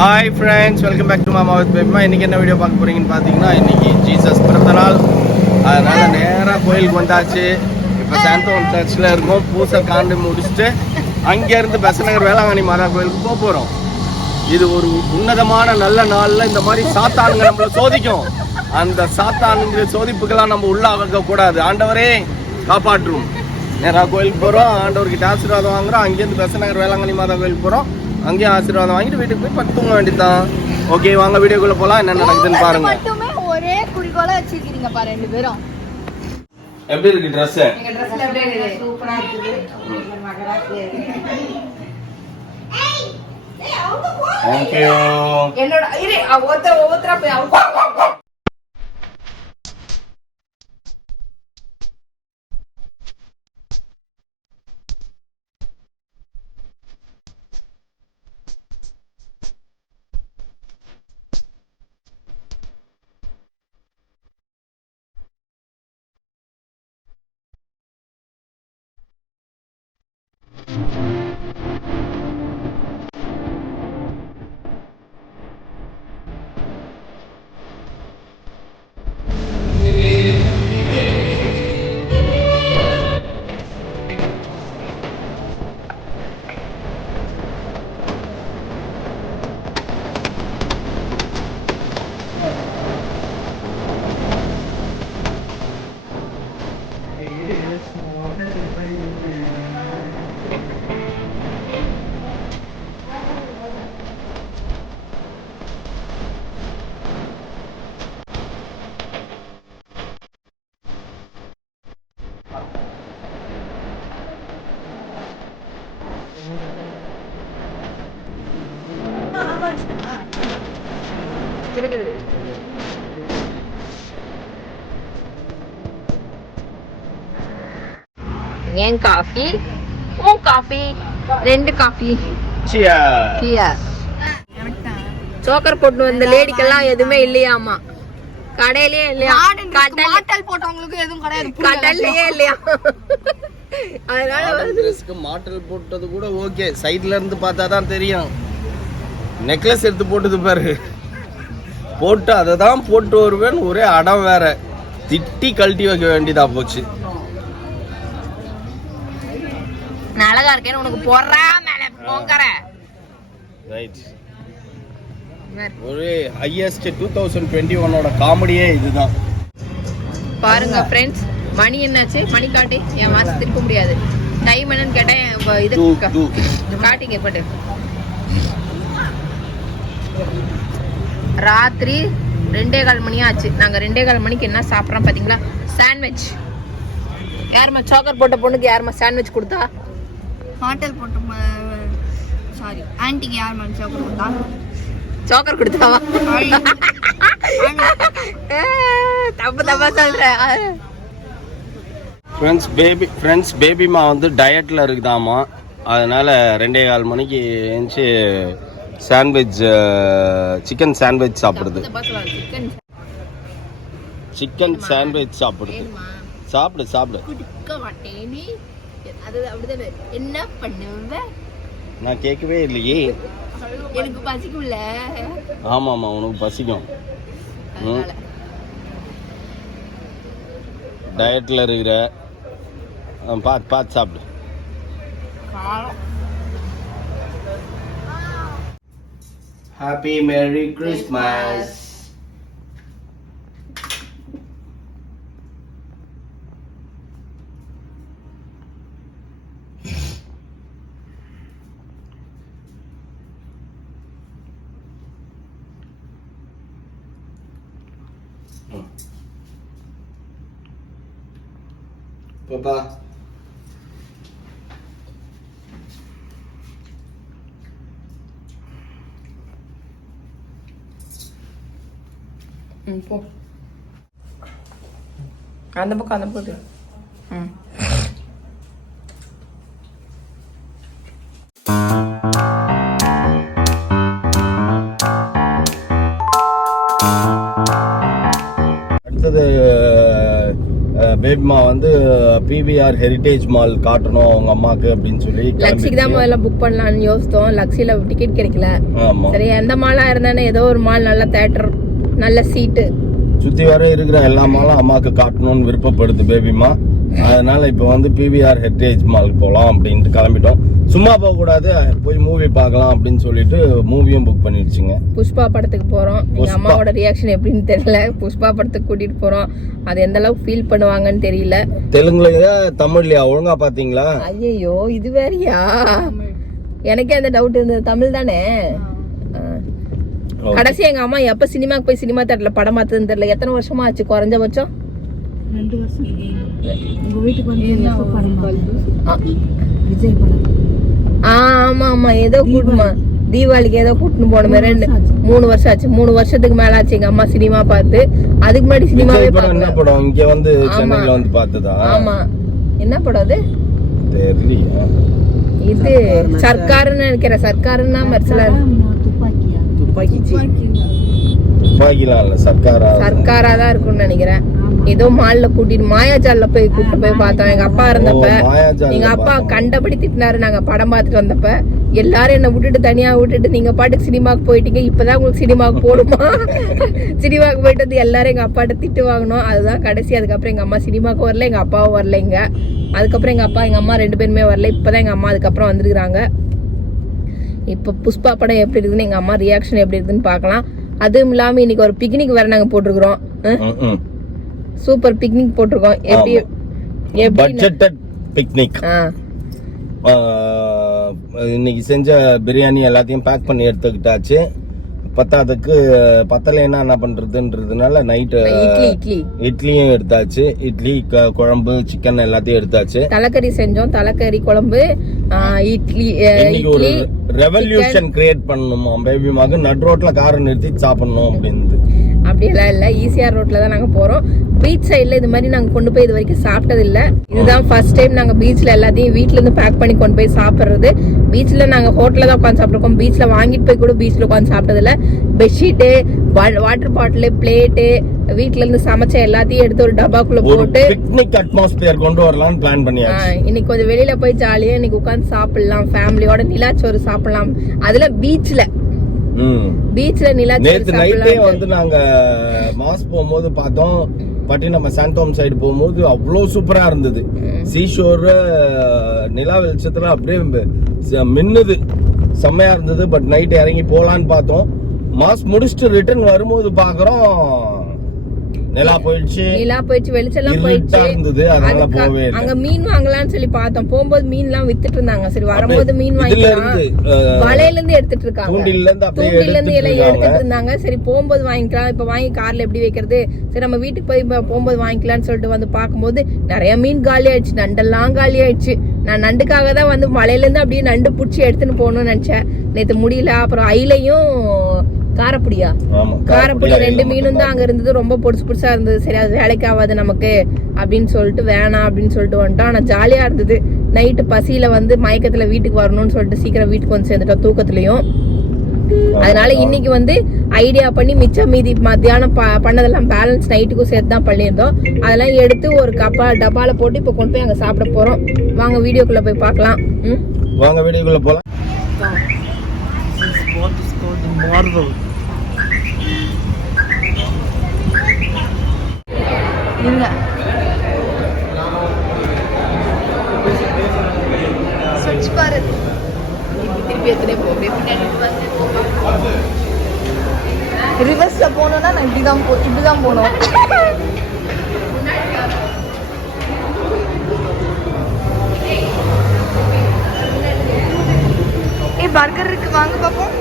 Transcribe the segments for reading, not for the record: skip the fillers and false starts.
Hi friends, welcome back to Mama with Babyma. இன்றைக்கி என்ன video பார்க்க போகிறீங்கன்னு பார்த்தீங்கன்னா, இன்றைக்கி ஜீசஸ் பிறந்த நாள். அதனால் நேராக கோயிலுக்கு வந்தாச்சு. இப்போ சாந்தோம் சர்ச்சில் இருக்கோம். பூசை காண்டு முடிச்சுட்டு அங்கேருந்து பெசநகர் வேளாங்கண்ணி மாதா கோயிலுக்கு போக போகிறோம். இது ஒரு உன்னதமான நல்ல நாளில் இந்த மாதிரி சாத்தானுங்க நம்மளை சோதிக்கும். அந்த சாத்தானுங்கிற சோதிப்புக்கெல்லாம் நம்ம உள்ளாகக்கூடாது. ஆண்டவரே காப்பாற்றும். நேராக கோயிலுக்கு போகிறோம், ஆண்டவர்கிட்ட ஆசீர்வாதம் வாங்குகிறோம். அங்கேருந்து பெசநகர் வேளாங்கண்ணி மாதா கோயிலுக்கு போகிறோம். அங்கேயும் ஆசீர்வாதம் வாங்கிட்டு வீட்டுக்கு போய் பத்து தூங்க வேண்டியதுதான். ஓகே, வாங்க வீடியோக்குள்ள போலாம். என்ன நடக்குதுன்னு பாருங்க. மட்டுமே ஒரே குறிக்கோளா வச்சிருக்கீங்க பாரு ரெண்டு பேரும். எப்படி இருக்கு Dress? எங்க Dressல எப்படி இருக்கு? சூப்பரா இருக்குது. மகரா இருக்கு. Thank you. என்னோட இரு ஒவ்வொருத்தரா போய் அவங்க ஏன் காஃபி ஓ காஃபி ரெண்டு காஃபி சோக்கர் போட்டு வந்த லேடிக்கெல்லாம் எதுவுமே இல்லையாமா கடையிலே இல்லையா மாட்டல் போட்டவங்களுக்கு எதுவும் கிடையாது கடல்லையே இல்லையா அதனால ட்ரெஸ்க்கு மாட்டல் போட்டது கூட ஓகே, சைடுல இருந்து பார்த்தா தான் தெரியும். நெக்லஸ் எடுத்து போட்டது பாரு, போட்டு அதை தான் போட்டு வருவேன் ஒரே அடம் வேற. திட்டி கழட்டி வைக்க வேண்டியதா போச்சு. நான் அழகா இருக்கேன்னு உனக்கு போறா மேல போங்கற ரைட். ஒரு ஹையஸ்ட் 2021 காமெடியே இதுதான். பாருங்க ஃப்ரெண்ட்ஸ், மணி என்னாச்சு? மணி காட்டி என் மாசம் திருப்ப முடியாது. டைம் என்னன்னு கேட்டேன். இது காட்டிங்க பட்டு ராத்திரி 2:15 மணி ஆச்சு. நாங்க 2:15 மணிக்கு என்ன சாப்பிட்றோம் பாத்தீங்களா? சாண்ட்விச். யாருமா சோக்கர் போட்ட பொண்ணுக்கு யாருமா சாண்ட்விச் கொடுத்தா? ஹோட்டல் போட்டு சாரி ஆன்ட்டிக்கு யார் மேம் சோக்கர் கொடுத்தா? சோக்கர் கொடுத்தாவா? தப்பு தப்பா சொல்றேன். ஃப்ரெண்ட்ஸ் பேபிமா வந்து டயட்டில் இருக்குதாமா. அதனால் 2:15 மணிக்கு எழுந்துச்சு சாண்ட்விச், சிக்கன் சாண்ட்விச் சாப்பிடுது. சிக்கன் சாண்ட்விச் சாப்பிடுது. சாப்பிடு. என்ன பண்ணுவ? நான் கேட்கவே இல்லையே. எனக்கு பசிக்கும்ல. ஆமாம்மா, உனக்கு பசிக்கும். டயட்டில் இருக்கிற பார்த்து சாப்பிடு. Happy merry Christmas. பாப்பா போ அந்த பக்கம் போது. அடுத்தது பேபிமா வந்து பிவிஆர் ஹெரிடேஜ் மால் காட்டணும் அவங்க அம்மாக்கு அப்படின்னு சொல்லி லக்ஸிக்கு தான் முதல்ல புக் பண்ணலாம்னு யோசித்தோம். லக்ஸில டிக்கெட் கிடைக்கல. ஆமா சரி எந்த மாலா இருந்தானே ஏதோ ஒரு மால் நல்ல தியேட்டர் நல்ல சீட்டு சுத்தி வர இருக்கிற எல்லா மாலும் அம்மாக்கு காட்டணும்னு விருப்பப்படுது பேபிமா. அதனால இப்ப வந்து பிவிஆர் ஹெரிடேஜ் மால் போலாம் அப்படின்ட்டு கிளம்பிட்டோம். சும்மா போக கூடாது, போய் மூவி பார்க்கலாம் அப்படின்னு சொல்லிட்டு மூவியும் புக் பண்ணிடுச்சுங்க. புஷ்பா படத்துக்கு போறோம். எங்க அம்மாவோட ரியாக்ஷன் எப்படின்னு தெரியல. புஷ்பா படத்துக்கு கூட்டிட்டு போறோம். அது எந்த அளவுக்கு ஃபீல் பண்ணுவாங்கன்னு தெரியல. தெலுங்குலயா தமிழ்லயா ஒழுங்கா பாத்தீங்களா? ஐயோ இது வேறயா? எனக்கே அந்த டவுட் இருந்தது. தமிழ் தானே. கடைசி எங்க அம்மா எப்ப சினிமாக்கு போய் சினிமா தேட்டர்ல படம் பார்த்ததுன்னு தெரியல. எத்தனை வருஷமா ஆச்சு? குறைஞ்சபட்சம் 2 வருஷம். உங்க வீட்டுக்கு வந்து விஜய் படம். ஆமா ஆமா ஏதோ கூட்டுமா தீபாவளிக்கு ஏதோ கூட்டுன்னு போனோமே 3 வருஷம் ஆச்சு. 3 வருஷத்துக்கு மேல ஆச்சு எங்க அம்மா சினிமா பார்த்து. அதுக்கு முன்னாடி சினிமாவே என்ன படம் இங்க வந்து சென்னையில வந்து பார்த்ததா? ஆமா என்ன படம் அது தெரியல. இது சர்க்கார்னு நினைக்கிறேன். சர்க்காருன்னா மெர்சலா துப்பாக்கிலாம் இல்ல சர்க்காரா தான் இருக்கும்னு நினைக்கிறேன். ஏதோ மால்ல கூட்டிட்டு மாயாஜால்ல போய் கூட்டிட்டு போய் பார்த்தோம். எங்க அப்பா இருந்தப்ப எங்க அப்பா கண்டபடி திட்டினாரு. நாங்க படம் பார்த்துட்டு வந்தப்ப எல்லாரும் என்ன விட்டுட்டு தனியா விட்டுட்டு நீங்க பாட்டுக்கு சினிமாக்கு போயிட்டீங்க, இப்பதான் உங்களுக்கு சினிமாக்கு போடுமா? சினிமாக்கு போயிட்டு வந்து எல்லாரும் எங்க அப்பாட்ட திட்டு வாங்கணும். அதுதான் கடைசி. அதுக்கப்புறம் எங்க அம்மா சினிமாக்கு வரல, எங்க அப்பாவும் வரல. இங்க அதுக்கப்புறம் எங்க அப்பா எங்க அம்மா 2 பேருமே வரல. இப்பதான் எங்க அம்மா அதுக்கப்புறம் வந்துருக்காங்க. இப்ப புஷ்பா படம் எப்படி இருக்குன்னு எங்க அம்மா ரியாக்ஷன் எப்படி இருக்குன்னு பாக்கலாம். அதுவும் இல்லாம இன்னைக்கு ஒரு பிக்னிக் வேற நாங்க போட்டிருக்கிறோம். சூப்பர் பிக்னிக் போட்டிருக்கோம். எப்படி பட்ஜெட்டட் பிக்னிக். இன்னைக்கு செஞ்ச பிரியாணி எல்லாத்தையும் பேக் பண்ணி எடுத்துக்கிட்டாச்சு. பத்தாதுக்கு பத்தலைன்னா என்ன பண்றதுன்றதுனால நைட்டு இட்லியும் எடுத்தாச்சு. இட்லி குழம்பு சிக்கன் எல்லாத்தையும் எடுத்தாச்சு. தலைக்கறி செஞ்சோம். தலைக்கறி குழம்பு இட்லி. இன்னைக்கு ஒரு ரெவல்யூஷன் கிரியேட் பண்ணணுமா பேபிமாக்கு? நட் ரோட்ல காரை நிறுத்தி சாப்பிடணும் அப்படின்னு. அப்படியெல்லாம் இல்ல, ஈசிஆர் ரோட்ல தான் நாங்க போறோம். பீச் சைட்ல இது மாதிரி நாங்க கொண்டு போய் இது வரைக்கும் சாப்பிட்டது இல்ல. இதுதான் ஃபர்ஸ்ட் டைம் நாங்க பீச்ல எல்லாத்தையும் வீட்ல இருந்து பேக் பண்ணி கொண்டு போய் சாப்பிடுறது. பீச்ல நாங்க ஹோட்டல்ல தான் உட்காந்து சாப்பிட்டுருக்கோம். பீச்ல வாங்கிட்டு போய் கூட பீச்ல உட்காந்து சாப்பிட்டது இல்ல. பெட்ஷீட்டு, வாட்டர் பாட்டில், பிளேட்டு, வீட்ல இருந்து சமைச்ச எல்லாத்தையும் எடுத்து ஒரு டப்பாக்குள்ள போட்டு பிக்னிக் அட்மாஸ்பியர் கொண்டு வரலாம்னு பிளான் பண்ணியாச்சு. இன்னைக்கு கொஞ்சம் வெளியில போய் ஜாலியா இன்னைக்கு உட்காந்து சாப்பிடலாம், ஃபேமிலியோட நிலாச்சோறு சாப்பிடலாம். அதுல பீச்ல நேத்து நைட்டே வந்து நாங்க மாஸ் போகும்போது பார்த்தோம். பட்டினம் சாந்தோம் சைடு போகும்போது அவ்வளவு சூப்பரா இருந்தது. சீஷோர் நிலா வெளிச்சத்துல அப்படியே மின்னுது, செம்மையா இருந்தது. பட் நைட் இறங்கி போலான்னு பார்த்தோம். மாஸ் முடிச்சுட்டு ரிட்டர்ன் வரும்போது பாக்குறோம் நிலா போயிடுச்சு, வெளிச்செல்லாம் போயிடுச்சு. அங்க மீன் வாங்கலாம்னு சொல்லி பார்த்தோம். போகும்போது மீன் எல்லாம் வித்துட்டு இருந்தாங்க. சரி வரும்போது மீன் வாங்கிக்கலாம், வலையில இருந்து எடுத்துட்டு இருக்காங்க, தூண்டில இருந்து எல்லாம் எடுத்துட்டு இருந்தாங்க. சரி போகும்போது வாங்கிக்கலாம், இப்ப வாங்கி கார்ல எப்படி வைக்கிறது, சரி நம்ம வீட்டுக்கு போய் போகும்போது வாங்கிக்கலாம்னு சொல்லிட்டு வந்து பார்க்கும்போது நிறைய மீன் காலி ஆயிடுச்சு. நண்டெல்லாம் காலி ஆயிடுச்சு. நான் நண்டுக்காக தான் வந்து மலையில இருந்து அப்படியே நண்டு புடிச்சு எடுத்துன்னு போகணும்னு நினைச்சேன். நேத்து முடியல. அப்புறம் ஐலையும் காரப்பொடியா, காரப்பொடி 2 மீனும் தான் அங்க இருந்தது. ரொம்ப பொடிசா இருந்தது. சரி அது வேலைக்கு ஆகாது நமக்கு அப்படின்னு சொல்லிட்டு வேணாம் அப்படின்னு சொல்லிட்டு வந்துட்டோம். ஆனா ஜாலியா இருந்தது. நைட்டு பசியில வந்து மயக்கத்துல வீட்டுக்கு வரணும்னு சொல்லிட்டு சீக்கிரம் வீட்டுக்கு வந்து சேர்ந்துட்டோம் தூக்கத்துலயும். அதனால இன்னைக்கு வந்து ஐடியா பண்ணி மிச்சம் மீதி மத்தியானம் பண்ணதெல்லாம் பேலன்ஸ் நைட்டுக்கும் சேர்த்து தான் பண்ணியிருந்தோம். அதெல்லாம் எடுத்து ஒரு டப்பால போட்டு இப்ப கொண்டு போய் அங்க சாப்பிட போறோம். வாங்க வீடியோக்குள்ள போய் பார்க்கலாம். வாங்க வீடியோக்குள்ள போலாம். ரிவர்ஸ்ல போனோம்னா நான் இப்படிதான் போனோம். பர்கர் இருக்கு, வாங்க பாப்போம்.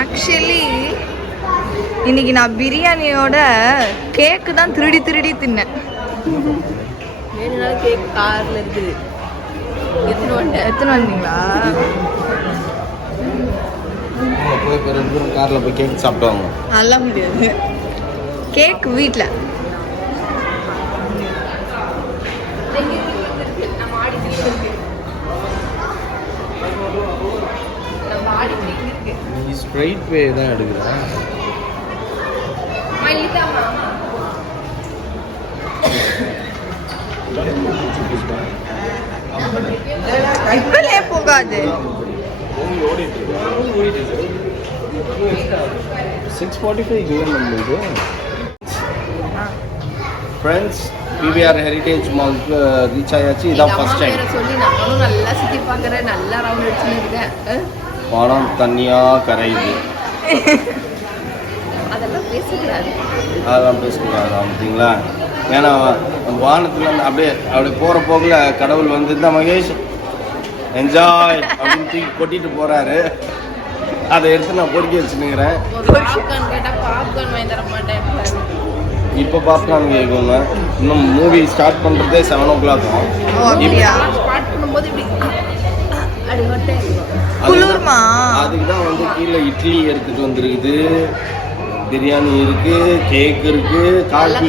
ஆக்சுவலி இன்னைக்கு நான் பிரியாணியோட கேக்கு தான் திருடி தின்னேன். கேக் கார்ல இருக்குது. எத்தனை வந்தீங்களா? கார்ல போய் கேக் சாப்பிடுவாங்க. நல்லா முடியாது. கேக் வீட்ல ஸ்ட்ரைட் வே தான் எடுக்கிறேன். இப்பலே போகாது. 6:45 நம்மளுக்கு. ஃப்ரெண்ட்ஸ், PVR ஹெரிடேஜ் மால்க்கு ரீச் ஆயாச்சு. இதான் ஃபர்ஸ்ட் டைம். சொல்லி நானும் நல்லா சுத்தி பார்க்கறேன், நல்லா ரவுண்ட் அடிச்சுன்னு இருக்கேன். பணம் தண்ணியா கரையுது. அதெல்லாம் பேசக்கூடாது. அதெல்லாம் பேசக்கூடாது அப்படிங்களா? ஏன்னா வானத்துல அப்படியே போற போக்குல கடவுள் வந்து இந்த மகேஷ் என்ஜாய் அப்படின்னு தூக்கி கொட்டிட்டு போறாரு. அதை எடுத்து நான் பொறுக்கி வச்சுனுங்கிறேன். இப்போ பாப்கார்ன் கேட்குங்க. இன்னும் மூவி ஸ்டார்ட் பண்ணுறதே 7 o'clock அதுக்கு தான் வந்து கீழே இட்லி எடுத்துட்டு வந்துருக்குது, பிரியாணி இருக்கு, கேக் இருக்கு, கார்கி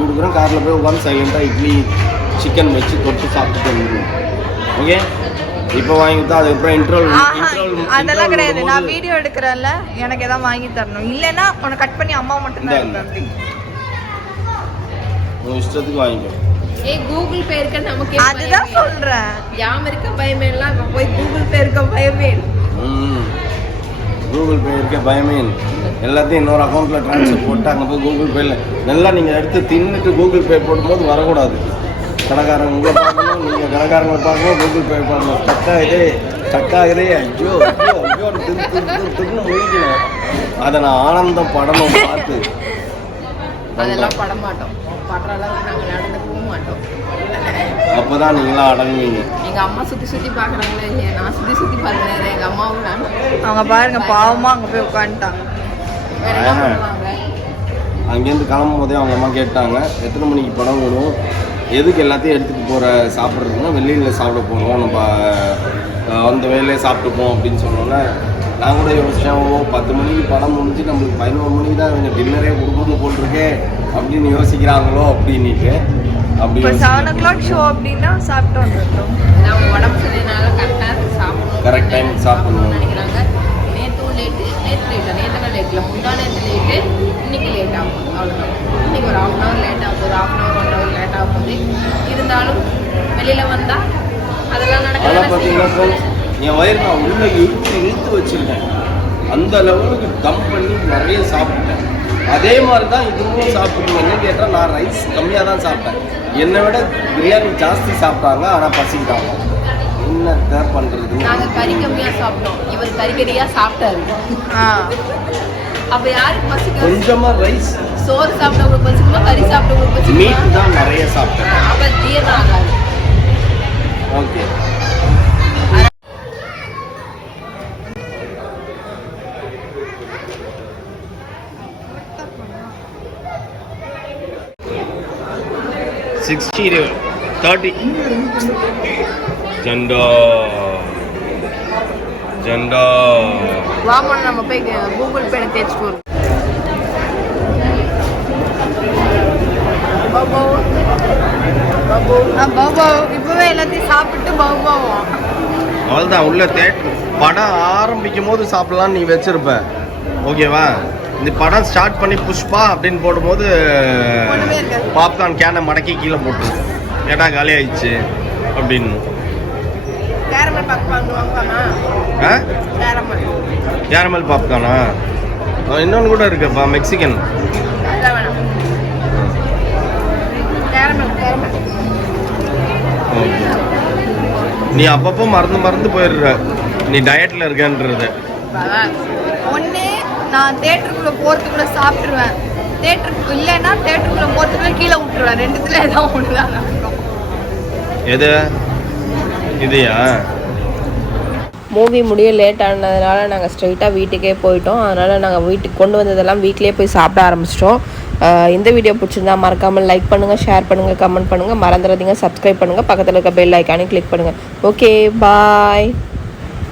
கொடுக்குறோம். காரில் போய் உட்காந்து சைலண்டாக இட்லி சிக்கன் வச்சு தொட்டு சாப்பிட்டுட்டு வந்துடுவோம். ஓகே, இப்போ வாங்கி தான் அதுக்கப்புறம் இன்ட்ரோல் அதெல்லாம் கிடையாது. நான் வீடியோ எடுக்கிறேன்ல, எனக்கு எதாவது வாங்கி தரணும். இல்லைன்னா உனக்கு கட் பண்ணி அம்மா மட்டும் தான் உன் இஷ்டத்துக்கு வாங்கிக்கோ. கூகுள் பே இருக்க நமக்கு அதுதான் சொல்றேன். யாம் இருக்க பயமே எல்லாம் போய் கூகுள் பே இருக்க பயமே. கூகுள் பே இருக்க பயமே எல்லாத்தையும் இன்னொரு அக்கௌண்ட்டில் ட்ரான்ஸ்ஃபர் போட்டு அங்கே போய் கூகுள் பேயில் நல்லா நீங்கள் எடுத்து தின்னுட்டு கூகுள் பே போடும்போது வரக்கூடாது. கடைக்காரங்க உங்களை பார்க்கணும், நீங்கள் கடைக்காரங்களை பார்க்கணும், கூகுள் பே பண்ணணும். சட்டாகுதே ஐயோ ஐயோ ஐயோ தின்னு முடிக்கணும். அதை நான் ஆனந்தம் படணும் பார்த்து. அதெல்லாம் பட மாட்டோம், படுற அளவுக்கு நாங்கள் நடந்து போக மாட்டோம். அப்போதான் நீங்களாம் அடங்குவீங்க. எங்கள் அம்மா சுற்றி பார்க்குறாங்களே இல்லையா, நான் சுற்றி பார்க்குறேன். எங்கள் அம்மாவும் வேணும். அவங்க பாருங்க பாவமாக அங்கே போய் உட்காந்துட்டாங்க. அங்கேருந்து கிளம்பும் போதே அவங்க அம்மா கேட்டாங்க எத்தனை மணிக்கு படம் வேணும், எதுக்கு எல்லாத்தையும் எடுத்துகிட்டு போகிற சாப்பிட்றதுன்னா வெளியில் சாப்பிட போகிறோம், நம்ம அந்த வேலையை சாப்பிட்டுப்போம் அப்படின்னு சொன்னோன்னே நான் கூட யோசித்தேன், 10 மணிக்கு படம் முடிஞ்சு நம்மளுக்கு 11 மணிக்கு தான் இவங்க டின்னரே கொடுக்கணும் போட்டிருக்கேன் அப்படின்னு யோசிக்கிறாங்களோ அப்படின்ட்டு. அப்படி 7 o'clock ஷோ அப்படின்னா சாப்பிட்டு வந்துட்டோம். நம்ம உடம்பு சரியினால கரெக்டாக சாப்பிடணும், கரெக்ட் டைமுக்கு சாப்பிடணும் நினைக்கிறாங்க. நேற்றும் லேட்டில் முந்தா நேற்று லேட்டு, இன்னைக்கு லேட் ஆகும். அவ்வளோதான். இன்னைக்கு ஒரு 1/2 hour லேட் ஆகுது, ஒரு 1/2 hour 1 hour லேட் ஆகுது. இருந்தாலும் வெளியில் வந்தால் அதெல்லாம் நடக்க. என் வயிறு நான் உள்ள இழுத்து வச்சிருக்கேன். அந்த லெவலுக்கு கம் பண்ணி நிறைய சாப்பிட்டேன். அதே மாதிரி தான் இதுவும் சாப்பிட்டேன். என்ன கேட்டால் நான் ரைஸ் கம்மியாக தான் சாப்பிட்டேன். என்னை விட பிரியாணி ஜாஸ்தி சாப்பிட்டாங்க, ஆனால் பசிக்கிட்டாங்க. என்ன பண்ணுறது? நாங்கள் கறி கம்மியாக சாப்பிட்டோம், இவர் கறியாக சாப்பிட்டாரு. அப்போ யாருக்கு பசிக்கும்? கொஞ்சமாக ரைஸ் சோறு சாப்பிட்டவங்களுக்கு பசிக்குமா, கறி சாப்பிட்டவங்களுக்கு பசிக்குமா? மீட் தான் நிறைய சாப்பிட்டேன். அப்போ ஜீரணம் ஆகாது. ஓகே, $60 $30 ஜண்டா வாமன் நம்ம போய் கூகுள் பே தேய்ச்சிட்டு வரும். இப்பவே எல்லாத்தையும் சாப்பிட்டு பாவோம். அவ்வளோதான். உள்ள தேட்டர் படம் ஆரம்பிக்கும் போது சாப்பிடலான்னு நீ வச்சிருப்ப, ஓகேவா? இந்த படம் ஸ்டார்ட் பண்ணி புஷ்பா அப்படின்னு போடும்போது பாப்கார்ன் கேனை மடக்கி கீழே போட்டு ஏடா காலி ஆயிடுச்சு அப்படின்னு. கேரமல் பாப்கார்னா? இன்னொன்று கூட இருக்குப்பா, மெக்சிகன். நீ அப்பப்போ மறந்து போயிடுற, நீ டயட்ல இருக்கன்றது. ஒண்ணு நான் தியேட்டருக்குள்ள போறதுக்குள்ள சாப்பிட்டுருவேன், தியேட்டருக்கு இல்லைன்னா தியேட்டருக்குள்ள போறதுக்குள்ள கீழே விட்டுருவேன். ரெண்டுத்துல ஏதாவது ஒண்ணுதான் நடக்கும். எது இதையா? மூவி முடிய லேட் ஆனதுனால நாங்கள் ஸ்ட்ரைட்டாக வீட்டுக்கே போயிட்டோம். அதனால் நாங்கள் வீட்டுக்கு கொண்டு வந்ததெல்லாம் வீட்டிலே போய் சாப்பிட ஆரம்பிச்சிட்டோம். இந்த வீடியோ பிடிச்சிருந்தா மறக்காமல் லைக் பண்ணுங்கள், ஷேர் பண்ணுங்கள், கமெண்ட் பண்ணுங்கள். மறந்துடாதீங்க சப்ஸ்கிரைப் பண்ணுங்கள், பக்கத்தில் இருக்க பெல் ஐக்கானே கிளிக் பண்ணுங்கள். ஓகே, பாய்.